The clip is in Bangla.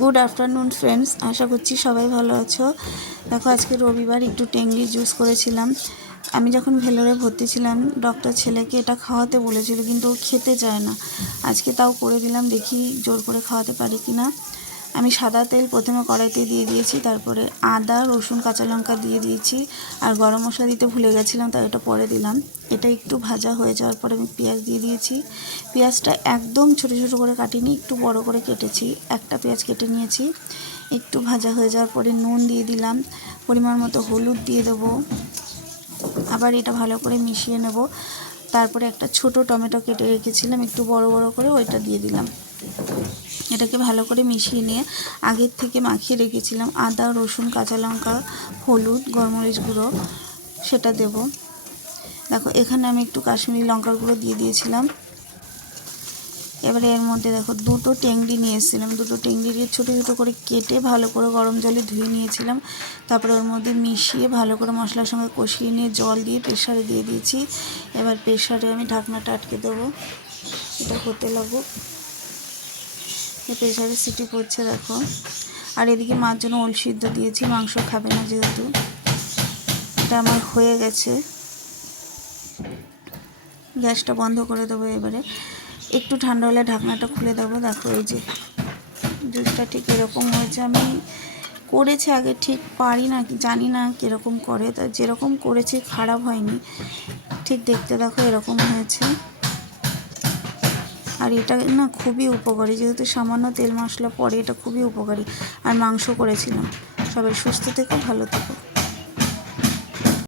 গুড আফটারনুন ফ্রেন্ডস আশা করছি সবাই ভালো আছো। দেখো, আজকে রবিবার একটু টেংরি জুস করেছিলাম। আমি যখন ভেলোরে ভর্তি ছিলাম ডক্টর ছেলেকে এটা খাওয়াতে বলেছিল, কিন্তু ও খেতে চায় না। আজকে তাও করে দিলাম, দেখি জোর করে খাওয়াতে পারি কি না আমি সাদা তেল প্রথমে কড়াইতে দিয়ে দিয়েছি, তারপরে আদা, রসুন, কাঁচা লঙ্কা দিয়ে দিয়েছি আর গরম মশলা দিতে ভুলে গেছিলাম, তাই এটা পরে দিলাম। এটা একটু ভাজা হয়ে যাওয়ার পরে আমি পেঁয়াজ দিয়ে দিয়েছি। পেঁয়াজটা একদম ছোটো ছোটো করে কাটিনি, একটু বড় করে কেটেছি। একটা পেঁয়াজ কেটে নিয়েছি, একটু ভাজা হয়ে যাওয়ার পরে নুন দিয়ে দিলাম, পরিমাণ মতো হলুদ দিয়ে দেবো। আবার এটা ভালো করে মিশিয়ে নেব। তারপরে একটা ছোট টমেটো কেটে রেখেছিলাম, একটু বড় বড় করে ওইটা দিয়ে দিলাম। এটাকে ভালো করে মিশিয়ে নিয়ে আগের থেকে মাখিয়ে রেখেছিলাম। আদা, রসুন, কাঁচা লঙ্কা, হলুদ গরমরিচ গুঁড়ো, সেটা দেব। দেখো, এখানে আমি একটু কাশ্মীরি লঙ্কার গুঁড়ো দিয়ে দিয়েছিলাম। এবারে এর মধ্যে দেখো, দুটো টেংরি নিয়ে এসেছিলাম। দুটো টেংরি দিয়ে ছোটো ছোটো করে কেটে ভালো করে গরম জলে ধুয়ে নিয়েছিলাম। তারপরে ওর মধ্যে মিশিয়ে ভালো করে মশলার সঙ্গে কষিয়ে নিয়ে জল দিয়ে প্রেশারে দিয়ে দিয়েছি। এবার প্রেশারে আমি ঢাকনাটা আটকে দেবো। এটা হতে লাগুক প্রেশারে সিটি পড়ছে, দেখো। আর এদিকে মার জন্য ওল সিদ্ধ দিয়েছি, মাংস খাবে না যেহেতু। এটা আমার হয়ে গেছে। গ্যাসটা বন্ধ করে দেবো এবারে। একটু ঠান্ডা হলে ঢাকনাটা খুলে দেবো। দেখো এই যে জুসটা ঠিক এরকম হয়েছে। আমি করেছি আগে ঠিক, পারি না কি জানি না কীরকম করে। তা যেরকম করেছি, খারাপ হয়নি। ঠিক দেখতে দেখো এরকম হয়েছে। আর এটা না খুবই উপকারী, যেহেতু সামান্য তেল মশলা পরে এটা খুবই উপকারী। আর মাংস করেছিলাম। সবাই সুস্থ থেকো, ভালো থেকো।